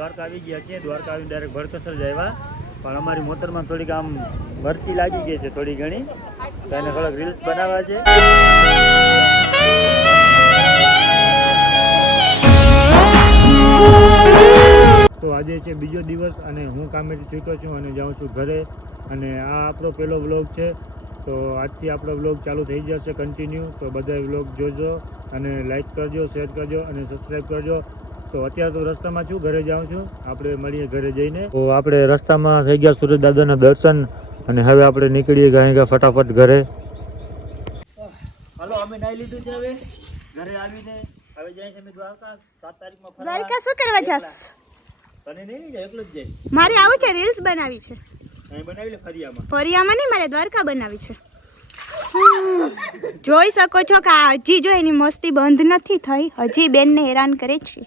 દ્વારકા આવી ગયા છીએ. દ્વારકા આવી ડાયરેક્ટ ભરકસર જ આવ્યા. પણ અમારી મોટરમાં થોડીક આમ મરચી લાગી ગઈ છે થોડી ઘણી. તો એને થોડાક રીલ્સ બનાવવા છે. તો આજે છે બીજો દિવસ અને હું કામેથી છૂટો છું અને જાઉં છું ઘરે. અને આ આપણો પહેલો વ્લોગ છે. તો આજથી આપણો વ્લોગ ચાલુ થઈ જશે કન્ટિન્યુ તો બધા વ્લોગ જોજો અને લાઈક કરજો શેર કરજો અને સબસ્ક્રાઈબ કરજો. તો અત્યારે તો રસ્તામાં છું ઘરે જાઉં છું. આપણે મળીએ ઘરે જઈને. તો આપણે રસ્તામાં થઈ ગયા સુરત દાદાના દર્શન અને હવે આપણે નીકળીએ ગાય ગા ફટાફટ ઘરે. હાલો અમે નાઈ લીધું છે હવે. ઘરે આવીને. હવે જાય છે અમે દ્વારકા સાત તારીખમાં ફરવા. દ્વારકા શું કરવા જાસ તને નહીં જાય એકલો જ જાય. મારે આવું છે રીલ્સ બનાવી છે. અહીં બનાવી લે ફરિયામાં. ફરિયામાં નહીં મારે દ્વારકા બનાવી છે. જોઈ શકો છો કે આ હજી જો એની મસ્તી બંધ નથી થઈ. હજી બેનને હેરાન કરે છે.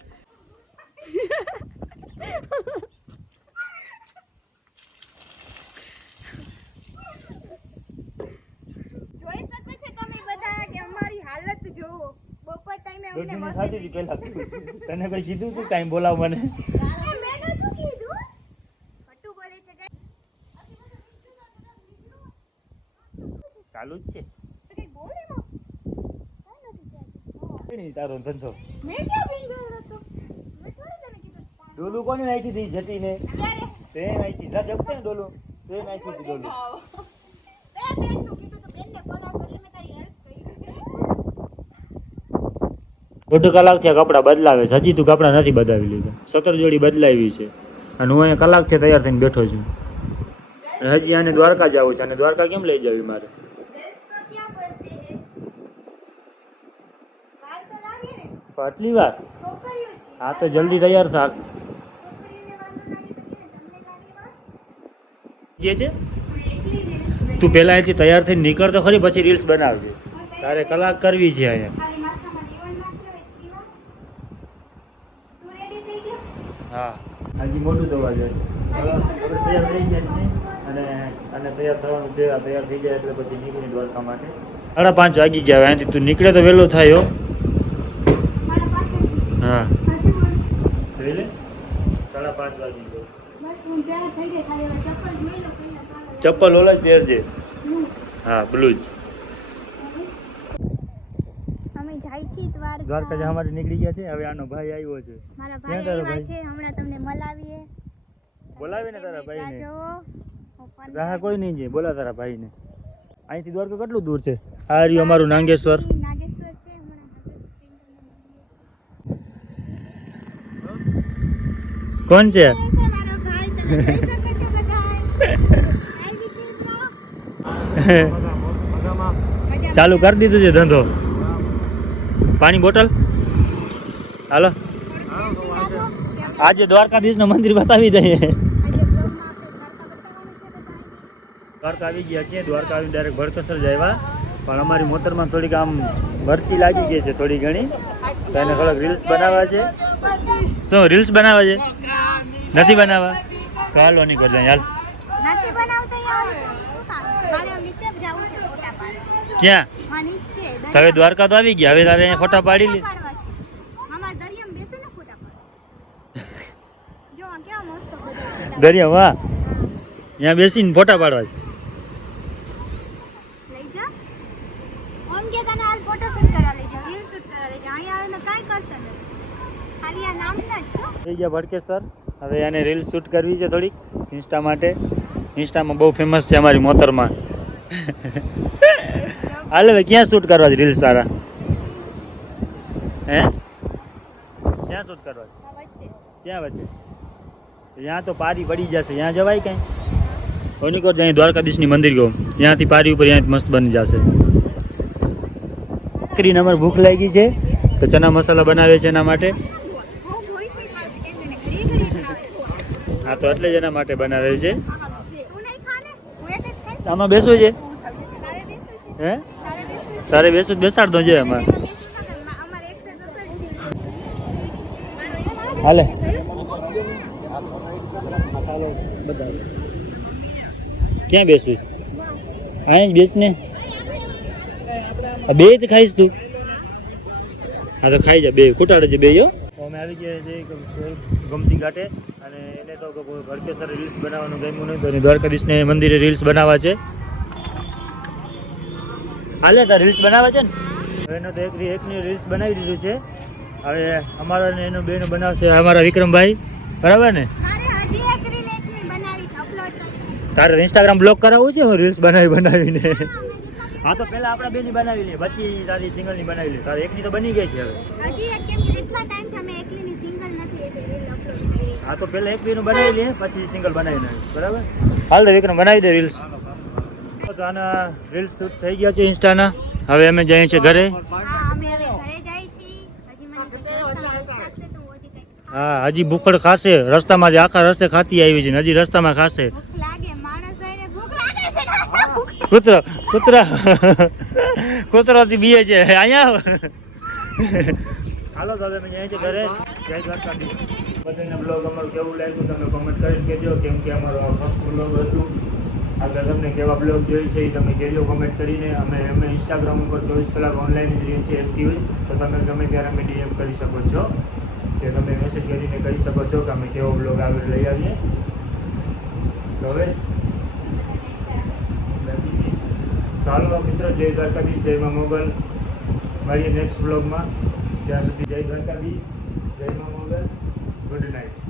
જોઈ શકો છો તમે બધા કે અમારી હાલત જોવો બપોર ટાઈમે અમને મસ્તી હતી પહેલા. તને કોઈ કીધું તું ટાઈમ બોલાવ મને એ મેં નતું કીધું. ખોટું બોલે છે ચાલુ જ છે. તારો ધંધો. મેં ક્યાં ભીંગોળ્યો હતો? મેં થોડી તને કીધું. ડોલું કોને નાખી હતી? જટી ને તે નાખી. જા જપતે ને ડોલું. તે નાખી હતી ડોલું. તે બેનનું કીધું તો બેનને બોલાવો એટલે મેં તારી help કરી. દોઢ કલાક થયા કપડાં બદલાવે છે. હજી તું કપડાં નથી બદલાવી લીધા. સત્તર જોડી બદલાવી છે. અને હું અહીંયા કલાકથી તૈયાર થઈને બેઠો છું. અને હજી આને દ્વારકા જવું છે. અને દ્વારકા કેમ લઈ જવી મારે? આટલી વાર? હા તો જલ્દી તૈયાર થા છોકરીઓને વાંધો લાગે તો કે તમને લાગે વાર? જે છે? તું પહેલાં અહીંથી તૈયાર થઈને નીકળ તો ખરી પછી રીલ્સ બનાવજે. તારે કલાક કરવી છે અહીંયા. ખાલી માથામાં જીવન નાખ્યો એટલી વાર. તું ready થઈ ગયો? હા. હજી મોટું થવા જાય છે. તૈયાર થઈ ગયા છે અને અને તૈયાર થવાનું છે. તૈયાર થઈ જાય એટલે પછી નીકળી દ્વારકા માટે. સાડા પાંચ વાગી ગયા અહીંથી. તું નીકળે તો વહેલો થાય હા. મારા સાડા પાંચ વાગી ચપ્પલ ઓલા જ પહેરજે. હા? બ્લુજ જ. દ્વારકા. જવા નીકળી ગયા છે હવે આનો ભાઈ આવ્યો છે. મારા ભાઈ આવ્યા છે હમણાં તમને મલાવીએ બોલાવે ને તારા ભાઈને. રાહ કોઈ નહીં છે બોલા તારા ભાઈને. અહીંથી દ્વારકા કેટલું દૂર છે? આ રહ્યું અમારું નાગેશ્વર નાગેશ્વર છે હમણાં કોણ છે? ચાલુ કરી દીધું છે ધંધો. પાણી બોટલ? હાલો. આજે દ્વારકાધીશનું મંદિર બતાવી દઈએ. દ્વારકા આવી ગયા છે દ્વારકા આવી ડાયરેક્ટ ભડકસર જ આવ્યા. પણ અમારી મોટરમાં થોડીક આમ મરચી લાગી ગઈ છે થોડી ઘણી. તો એને થોડાક રીલ્સ બનાવવા છે. શું રીલ્સ બનાવવા છે? નથી બનાવવા? તો હાલો નહીં કરજા હાલ. ક્યાં? તમે હવે દ્વારકા તો આવી ગયા. હવે તારે અહીંયા ફોટા પાડી લે. દરિયા વાહ. અહીંયા બેસીને ફોટા પાડવા. છે લઈ જા. ઓમ કે તને હાલ ફોટો શૂટ કરવા લઈ જાવ રીલ શૂટ કરવા લઈ જાવ અહીંયા આવીને કાંઈ કરતો નથી. ખાલી આ નામના જ છો. થઈ ગયા ભડકેશ્વર. હવે આને રીલ શૂટ કરવી છે થોડીક ઇન્સ્ટા માટે. ઇન્સ્ટામાં બહુ ફેમસ છે અમારી મોતરમાં. હાલ હવે ક્યાં શૂટ કરવા છે રીલ્સ સારા હે? ક્યાં શૂટ કરવા છે? ક્યાં વચ્ચે? ત્યાં તો પારી પડી જશે ત્યાં જવાય કઈ? કોની કોર જાય? દ્વારકાધીશની મંદિર ગયો. ત્યાંથી પારી ઉપર ત્યાં મસ્ત બની જશે. કરીને અમારે ભૂખ લાગી છે તો ચના મસાલા બનાવે છે એના માટે હું જોઈ કોઈ વાત કેમ તને ઘડી ઘડી ખાવે હા તો એટલે જ એના માટે બનાવે છે. આમાં બેસવું છે? હે? તારે બેસું બેસાડ દો છે છે. હાલે. ક્યાં બેસું અહીં જ બેસ ને. બે જ ખાઈશ તું. હા? તો ખાઈ જા બે. કુટાડે છે બે યો તો અમે આવી ગયા છીએ ગમતી ઘાટે અને એને તો ભરકેસર રીલ્સ બનાવવાનું ગમ્યું નહીં તો એની દ્વારકાધીશને મંદિરે રીલ્સ બનાવવા છે. હાલે તાર રીલ્સ બનાવે છે ને? એનો તો એક એકની રીલ્સ બનાવી દીધું છે. હવે અમારા ને એનો બેનો બનાવશે અમારા વિક્રમભાઈ. બરાબર ને? તારે ઇન્સ્ટાગ્રામ બ્લોક કરાવવું છે? હું રીલ્સ બનાવી બનાવીને. હા, તો પહેલા આપણા બેની બનાવી લઈએ. પછી તારી સિંગલની બનાવી લે તારે એકની તો બની ગઈ છે હવે. હજી એક કેમ કે એટલા ટાઈમથી અમે એકલીની સિંગલ નથી એટલે અપલોડ કરી. હા તો પહેલા એક બેનું બનાવી લઈએ પછી સિંગલ બનાવી નાખ. બરાબર? હાલ તો વિક્રમ બનાવી દે રીલ્સ તો આના રીલ્સ શૂટ થઈ ગયા છે ઇન્સ્ટાના. હવે અમે જઈએ છીએ ઘરે. હા અમે હવે ઘરે જાય છીએ. હજી ભૂખડ ખાશે. રસ્તામાં જ આખા રસ્તે ખાતી આવી છે ને હજી રસ્તામાં ખાશે ભૂખ લાગે માણસ હોય ને ભૂખ લાગે છે ને કૂતરો કૂતરો. કૂતરા કૂતરોથી બીએ છે. અહીંયા. હાલો તો મેં અમે છે ઘરે. જય દ્વારકાધીશ. બધાને બ્લોગ અમારું કેવું લાગ્યું તમે કોમેન્ટ કરીને કહેજો કેમ કે અમારો આ ફર્સ્ટ બ્લોગ હતું. આગળ તમને કેવા બ્લોગ જોઈ છે એ તમે કહેજો કોમેન્ટ કરીને. અમે અમે ઇન્સ્ટાગ્રામ ઉપર ચોવીસ કલાક ઓનલાઈન રહીએ છીએ એક્ટિવ તો તમે ગમે ત્યારે અમે ડીએમ કરી શકો છો? કે તમે મેસેજ કરીને કરી શકો છો કે અમે કેવો બ્લોગ આગળ લઈ આવીએ. હવે ચાલો મિત્રો, જય દ્વારકાધીશ જય માં મોગલ. મળીએ નેક્સ્ટ બ્લોગમાં ત્યાં સુધી જય દ્વારકાધીશ જય માં મોગલ. Good night